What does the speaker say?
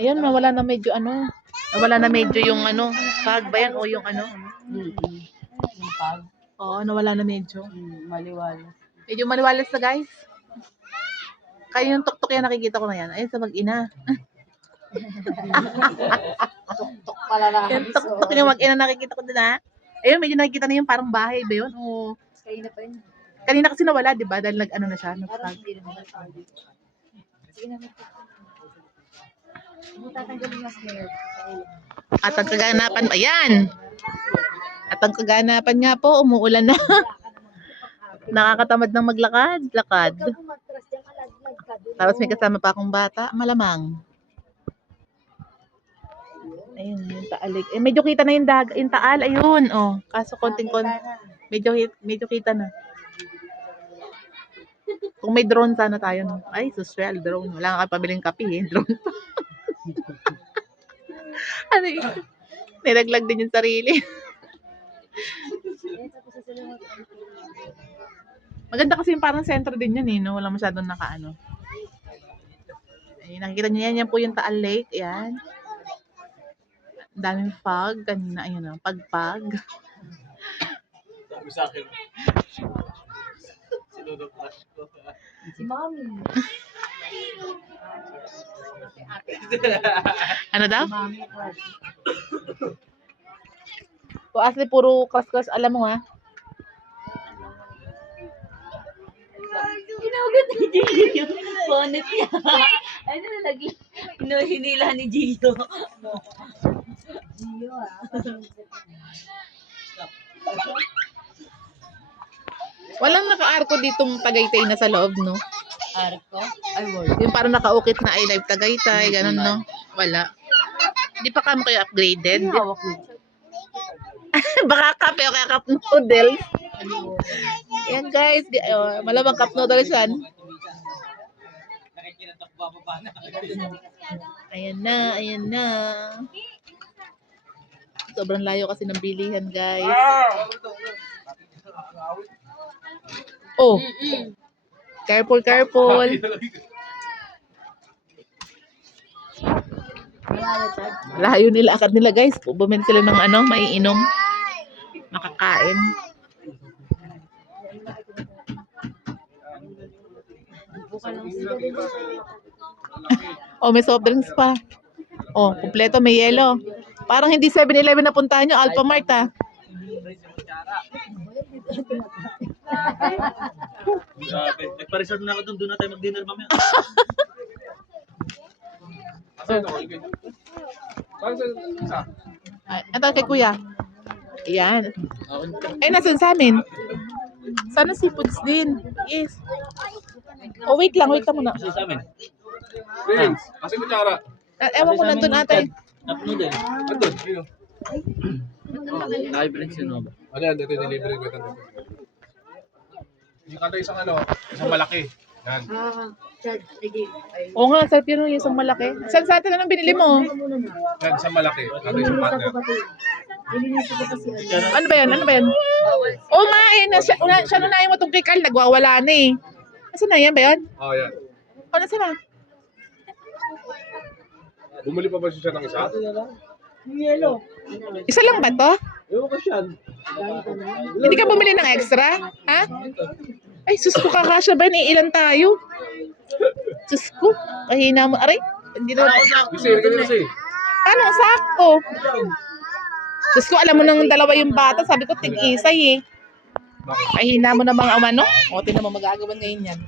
Ayun, nawala na medyo ano. Nawala na medyo yung ano. Pag ba yan o yung ano? Yung pag. Oo, nawala na medyo. Maliwalas. Medyo maliwalas na guys. Kaya yung tuktok yan nakikita ko na yan. Ayun sa mag-ina. Tok pala na. Yung tuktok yung mag-ina nakikita ko din ha. Ayun, medyo nakikita na yung parang bahay ba yun? Oo. Kanina pa yun. Kanina kasi nawala, di ba? Dahil nag-ano na siya. Parang hindi naman nagpag. Sige na. Tatanggalin mas mayor. At ang kaganapan, ayan! At ang kaganapan nga po, umuulan na. Nakakatamad ng maglakad. Lakad. Tapos may kasama pa akong bata. Malamang. Ayun, yung taalik. Eh, medyo kita na yung taal. Ayun, oh. Kaso medyo kita na. Kung may drone sana tayo, no? Ay, social drone. Wala nga pabiling kape, eh. Drone pa. Ano yun? Nilaglag din yung sarili. Maganda kasi yung parang sentro din yan, eh, no? Wala masyadong nakaano. Ay, nakikita niyo yan. Yan po yung Taal Lake. Yan. Ang daming fog. Kanina, ayun, oh. Pagpag. Sabi sa akin. Sinunod-flash ko. Si Mami. Ano daw? Mami crush. O, Asli, puro crush-crush. Alam mo, ha? Ginawagan ni Gio yung bonnet niya. Ano na lagi? Hinila ni Gio. Gio Walang naka-arko ditong Tagaytay na sa loob, no? Arko? Ay, wala. Yung parang nakaukit na I Live Tagaytay, ganun, no? Wala. Hindi pa kamo kayo upgraded? Hawak mo. Baka kape o kaya cup noodles. Yan guys, malamang cup noodles yan. Ayan na, ayan na. Sobrang layo kasi ng bilihan, guys. Oh. Careful, careful. Layo nila, akad nila, guys. Bumili sila ng ano, maiinom. Makakain. Oh, may soft drinks pa. Oh, kumpleto, may yelo. Parang hindi 7-Eleven na puntahan nyo, Alphamart, ha? Nagpa-reserve na ako doon na tayo mag-dinner mamaya. Ito kay kuya. Ayan. Ay, nasan sa amin? Sana seafoods din. Yes. Oh, wait lang muna. Kasi sa amin. Vince, kasi kutsara. Ewan ko nandun ata eh. Cup noodle. Nandun, sino? Naka-break siya, no? Ano yan, dito delivery ko ito. Yung kada isang ano, isang malaki. Yan. Oo nga, sarap yun yung isang malaki. Saan sa atin anong binili mo? Yan, isang malaki. Kada isang partner. Ano ba yan? Ano ba yan? Oo nga eh. Siya nunahin mo itong kay Carl. Nagwawala na eh. Nasaan na yan ba yan? Oh, yan. O, nasaan na? Bumili pa ba siya ng isa? Isa lang ba to? Ewan ko siya. Hindi ka bumili ng extra? Ha? Ay, sus ko, kakasya ba? Ilan tayo? Sus ko, kahina mo. Aray, hindi na. Kasi, kasi. Paano sakto? Sus ko, alam mo nang dalawa yung bata. Sabi ko, tig-isay eh. Kahina mo na mga umano. O, tinan mo, magagawan ngayon yan.